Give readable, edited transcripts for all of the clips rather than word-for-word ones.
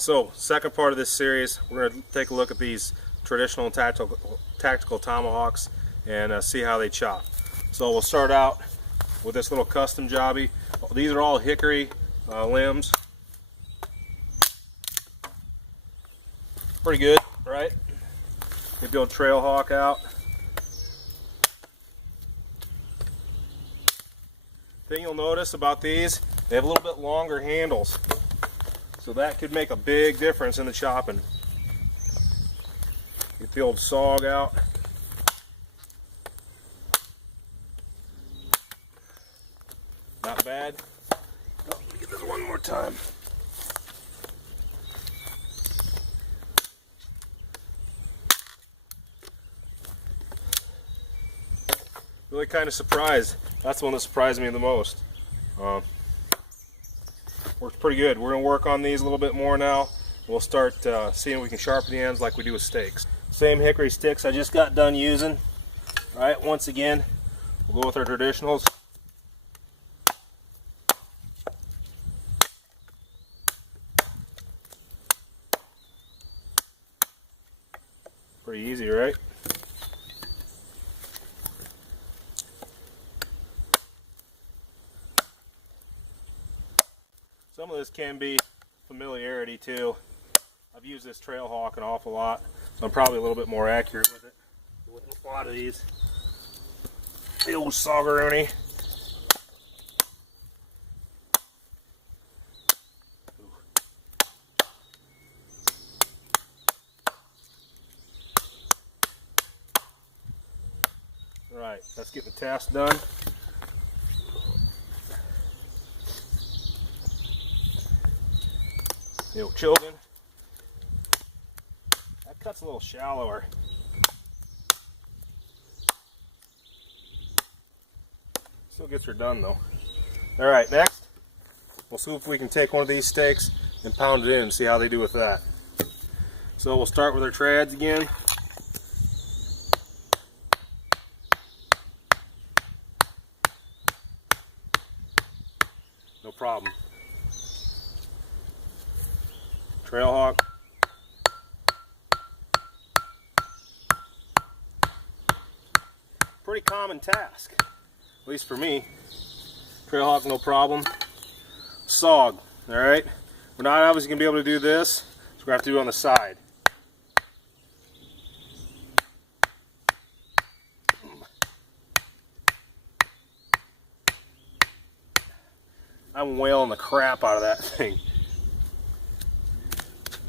So, second part of this series, we're going to take a look at these traditional and tactical tomahawks and see how they chop. So we'll start out with this little custom jobby. These are all hickory limbs. Pretty good, right? Get the old trail hawk out. Thing you'll notice about these, they have a little bit longer handles. So that could make a big difference in the chopping. Get the old sawg out. Not bad. Oh, let me get this one more time. Really kind of surprised. That's the one that surprised me the most. Works pretty good. We're going to work on these a little bit more now. We'll start seeing if we can sharpen the ends like we do with steaks. Same hickory sticks I just got done using. All right, once again, we'll go with our traditionals. Pretty easy, right? Some of this can be familiarity too. I've used this trail hawk an awful lot, so I'm probably a little bit more accurate with it. With a lot of these. The old saugeroni. Alright, let's get the task done. The old choking. That cut's a little shallower. Still gets her done though. Alright, next, we'll see if we can take one of these steaks and pound it in and see how they do with that. So we'll start with our trads again. No problem. Trail hawk. Pretty common task, at least for me. Trail hawk, no problem. Sawg, all right. We're not obviously gonna be able to do this, so we're gonna have to do it on the side. I'm wailing the crap out of that thing.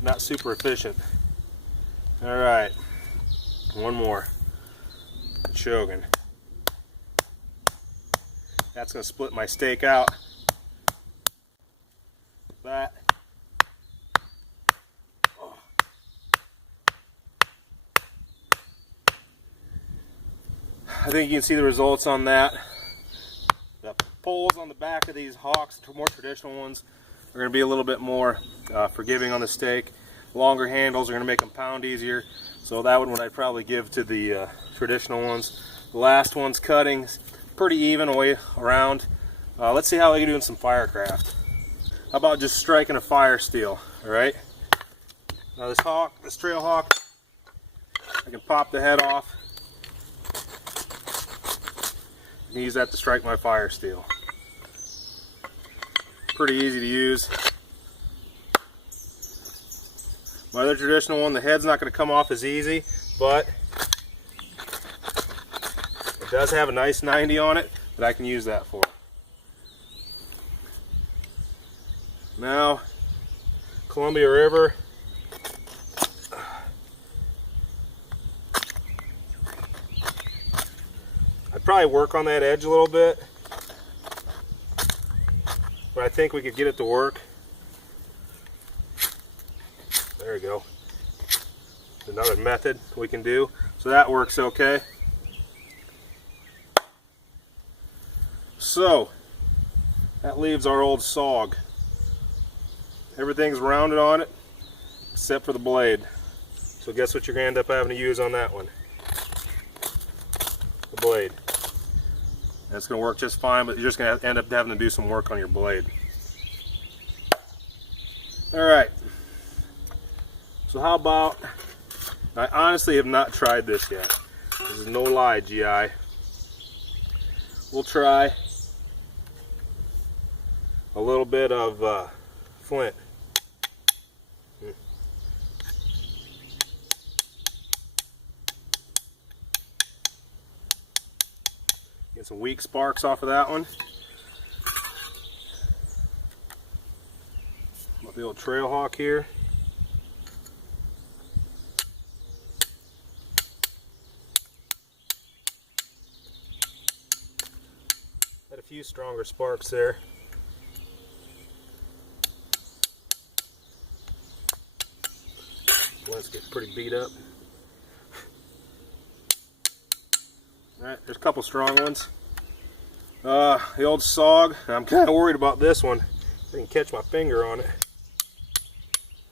Not super efficient. All right, one more. Shogun. That's going to split my steak out. That. Oh. I think you can see the results on that. The poles on the back of these hawks, the more traditional ones, are going to be a little bit more forgiving on the steak. Longer handles are going to make them pound easier. So that one I'd probably give to the traditional ones. The last one's cutting pretty even way around. Let's see how we can do in some firecraft. How about just striking a fire steel? All right. Now this trail hawk, I can pop the head off. I can use that to strike my fire steel. Pretty easy to use. My other traditional one, the head's not going to come off as easy, but it does have a nice 90 on it that I can use that for. Now, Columbia River. I'd probably work on that edge a little bit, but I think we could get it to work. There we go. Another method we can do. So that works okay. So that leaves our old sawg. Everything's rounded on it except for the blade. So guess what you're going to end up having to use on that one? The blade. That's going to work just fine, but you're just going to end up having to do some work on your blade. Alright, So how about, I honestly have not tried this yet. This is no lie, GI. We'll try a little bit of flint. Get some weak sparks off of that one. Got the old trail hawk here. Had a few stronger sparks there. Let's get pretty beat up. Alright, there's a couple strong ones. The old sog. I'm kind of worried about this one. I can catch my finger on it.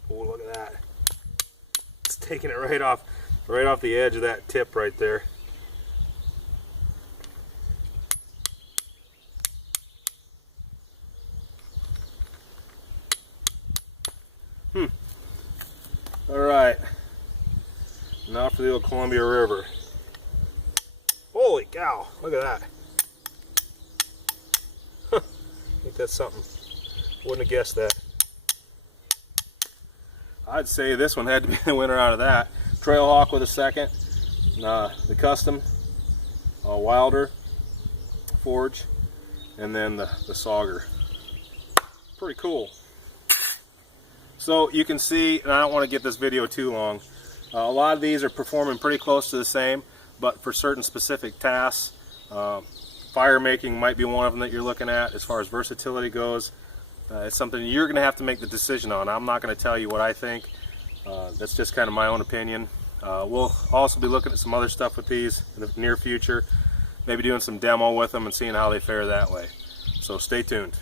Oh, look at that. It's taking it right off the edge of that tip right there. Alright. Now for the old Columbia River. Holy cow, look at that. Huh. I think that's something. Wouldn't have guessed that. I'd say this one had to be the winner out of that. Trailhawk with a second. The custom Wilder forge. And then the Sauger. Pretty cool. So you can see, and I don't want to get this video too long, a lot of these are performing pretty close to the same, but for certain specific tasks, fire making might be one of them that you're looking at. As far as versatility goes, it's something you're going to have to make the decision on. I'm not going to tell you what I think. That's just kind of my own opinion. We'll also be looking at some other stuff with these in the near future, maybe doing some demo with them and seeing how they fare that way. So stay tuned.